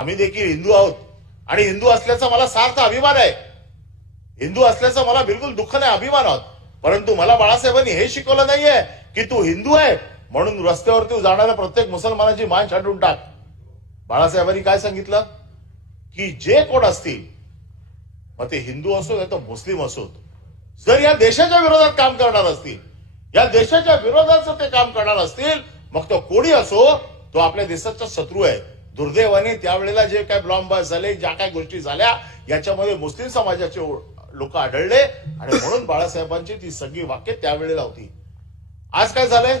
आम्ही देखील हिंदू आहोत आणि हिंदू असल्याचा मला सार्थ अभिमान आहे. हिंदू असल्याचा मला बिलकुल दुःख नाही, अभिमान आहोत. परंतु मला बाळासाहेबांनी हे शिकवलं नाहीये की तू हिंदू आहे म्हणून रस्त्यावरती जाणाऱ्या प्रत्येक मुसलमानाची मान छाटून टाक. बाळासाहेबांनी काय सांगितलं की जे कोण असतील, मग ते हिंदू असो या तर मुस्लिम असोत, जर या देशाच्या विरोधात काम करणार असतील, या देशाच्या विरोधात ते काम करणार असतील, मग तो कोणी असो, तो आपल्या देशाचा शत्रू आहे. दुर्दैवाने त्यावेळेला जे काय बॉम्ब झाले, ज्या काय गोष्टी झाल्या, याच्यामध्ये मुस्लिम समाजाचे लोक आढळले आणि म्हणून बाळासाहेबांची ती सगळी वाक्य त्यावेळेला होती. आज काय झालंय,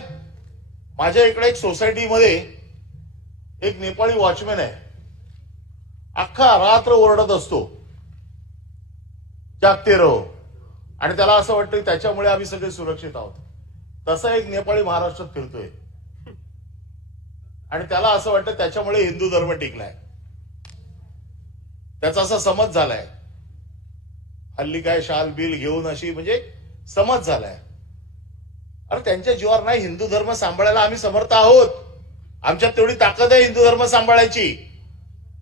माझ्या इकडे एक सोसायटीमध्ये एक नेपाळी वॉचमॅन आहे, अख्खा रात्र ओरडत असतो जागते रहो, आणि त्याला असं वाटतं त्याच्यामुळे आम्ही सगळे सुरक्षित आहोत. तसा एक नेपाळी महाराष्ट्रात फिरतोय आणि त्याला असं वाटतं त्याच्यामुळे हिंदू धर्म टिकलाय. त्याचा असा समज झालाय, हल्ली काय शाल बिल घेऊन अशी म्हणजे समज झालाय. अरे त्यांच्या जीवावर नाही, हिंदू धर्म सांभाळायला आम्ही समर्थ आहोत, आमच्यात तेवढी ताकद आहे हिंदू धर्म सांभाळायची.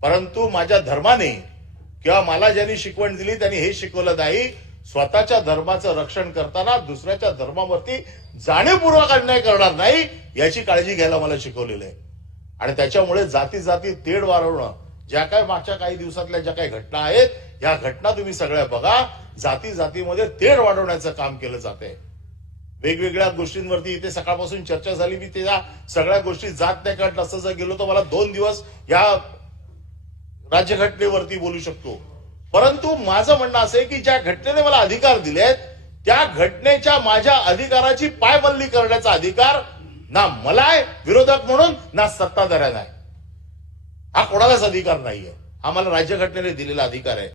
परंतु माझ्या धर्माने किंवा मला ज्यांनी शिकवण दिली त्यांनी हे शिकवलं नाही, स्वतःच्या धर्माचं रक्षण करताना दुसऱ्याच्या धर्मावरती जाणीवपूर्वक अन्याय करणार नाही याची काळजी घ्यायला मला शिकवलेलं आहे. आणि त्याच्यामुळे जाती जाती तेढ वाढवणं, ज्या काय मागच्या काही दिवसातल्या ज्या काही घटना आहेत, या घटना तुम्ही सगळ्या बघा, जाती जातीमध्ये तेढ वाढवण्याचं काम केलं जातंय. वेगवेगळ्या गोष्टींवरती इथे सकाळपासून चर्चा झाली. मी त्या सगळ्या गोष्टी जात नाही काढत असं जर गेलो तर मला 2 दिवस या राज्यघटनेवरती बोलू शकतो. परंतु माझं म्हणणं असं आहे की ज्या घटनेने मला अधिकार दिलेत, त्या घटनेच्या माझ्या अधिकाराची पायमल्ली करण्याचा अधिकार ना मला आहे विरोधक म्हणून, ना सत्ताधाऱ्यांना आहे. हा कोणालाच अधिकार नाहीये, हा मला राज्यघटनेने दिलेला अधिकार आहे.